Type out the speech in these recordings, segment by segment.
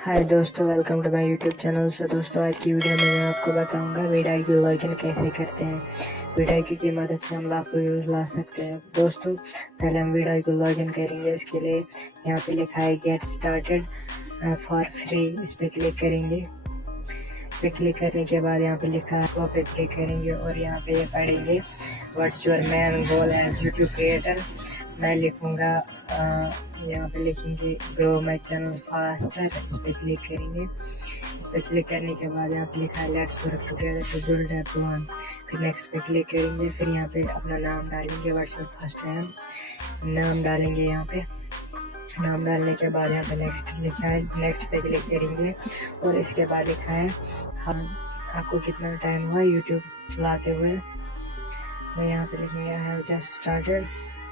हाय दोस्तों, welcome to my YouTube channel. दोस्तों, आज की वीडियो में मैं आपको बताऊंगा विडाई की लॉगिन कैसे करते हैं। विडाई की मदद से हम लाखों व्यूज ला सकते हैं। दोस्तों, पहले हम विडाई को लॉगिन करेंगे। इसके लिए यहाँ पे लिखा है गेट स्टार्टेड फॉर फ्री, इस पर क्लिक करेंगे। इस पर क्लिक करने के बाद यहाँ पे लिखा है वो पे क्लिक करेंगे और यहाँ पे पढ़ेंगे what's your main goal as YouTube creator. मैं लिखूँगा, यहाँ पे लिखेंगे ग्रो माई चैनल फास्टर। इस पर क्लिक करेंगे। इस पर क्लिक करने के बाद यहाँ पे लिखा है let's work together to build a plan. फिर नेक्स्ट पे क्लिक करेंगे। फिर यहाँ पे अपना नाम डालेंगे, व्हाट्स योर फर्स्ट नेम, नाम डालेंगे। यहाँ पे नाम डालने के बाद यहाँ पे नेक्स्ट लिखा है, नेक्स्ट पे क्लिक करेंगे और इसके बाद लिखा है हम आपको कितना टाइम हुआ यूट्यूब चलाते हुए। तो यहाँ पे लिखेंगे आई हैव जस्ट स्टार्टेड।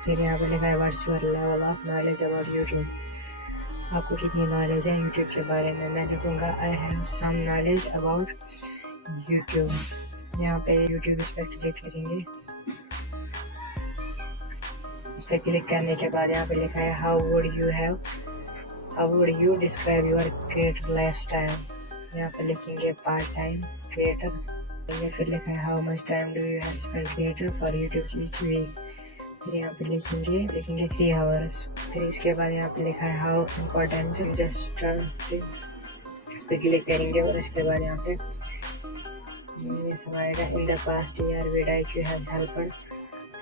फिर यहाँ पे लिखा है what's your level of knowledge about YouTube, आपको कितनी नॉलेज है यूट्यूब के बारे में। मैं लिखूँगा I have some knowledge about YouTube. यहाँ पे यूट्यूब इस पर क्लिक करेंगे। इस पर क्लिक करने के बाद यहाँ पे लिखा है how would you describe your creator lifestyle. यहाँ पे लिखेंगे पार्ट टाइम क्रिएटर। फिर लिखा है how much time do you have spend creator for YouTube each week. फिर यहाँ पे लिखेंगे 3 आवर्स। फिर इसके बाद यहाँ पे लिखा है हाउ इम्पोर्टेंट जस्ट, इस पर क्लिक करेंगे और इसके बाद यहाँ पे ये सब आएगा in the past year vidIQ has helped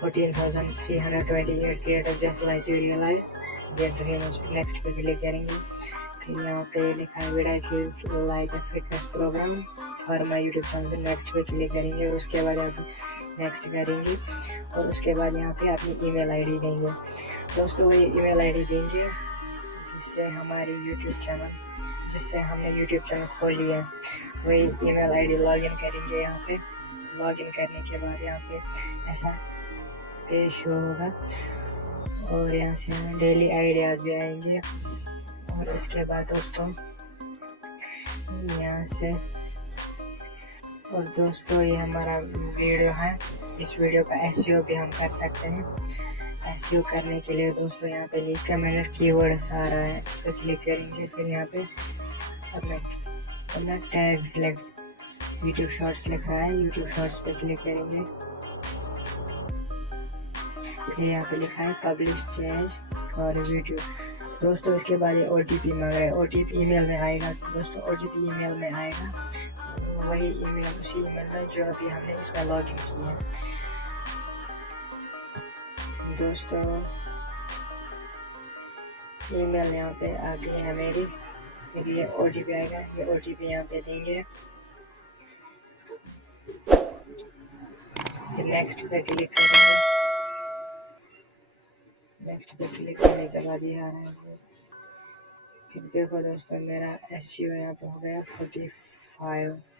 14,328 creator just like you realise their dreams. Next पे क्लिक करेंगे। फिर यहाँ पे लिखा है vidIQ is like a fitness programme for my YouTube channel. Next पे क्लिक करेंगे और उसके बाद यहाँ पे नेक्स्ट करेंगे और उसके बाद यहाँ पे अपनी ईमेल आईडी देंगे। दोस्तों, वही ईमेल आईडी देंगे जिससे हमने यूट्यूब चैनल खोल लिया है, वही ईमेल आईडी लॉगिन करेंगे। यहाँ पे लॉगिन करने के बाद यहाँ पे ऐसा पेज शो होगा और यहाँ से डेली आइडियाज भी आएंगे। और इसके बाद दोस्तों यहाँ से, और दोस्तों ये हमारा वीडियो है। इस वीडियो का एसईओ भी हम कर सकते हैं। एसईओ करने के लिए दोस्तों यहाँ पे नीचे मिनट कीवर्ड्स आ रहा है, इस पर क्लिक करेंगे। फिर यहाँ पे अपना टैग सिलेक्ट, यूट्यूब शॉर्ट्स लिख रहा है, यूट्यूब शॉर्ट्स पे क्लिक करेंगे। फिर यहाँ पे लिखा है पब्लिश चेंज और वीडियो। दोस्तों, इसके बाद ये OTP मांग रहा है, OTP ईमेल में आएगा। दोस्तों, OTP ईमेल में आएगा, वही ईमेल उसी ईमेल में जो अभी हमने इसमें लॉगिन की है। दोस्तों, ईमेल यहाँ पे आ गई है मेरी। फिर ये OTP आएगा, ये OTP यहाँ पे देंगे। फिर नेक्स्ट पे क्लिक करेंगे। नेक्स्ट पे क्लिक करने के बाद ये आ रहा है। फिर देखो दोस्तों, मेरा एसईओ यहाँ पे हो गया 45।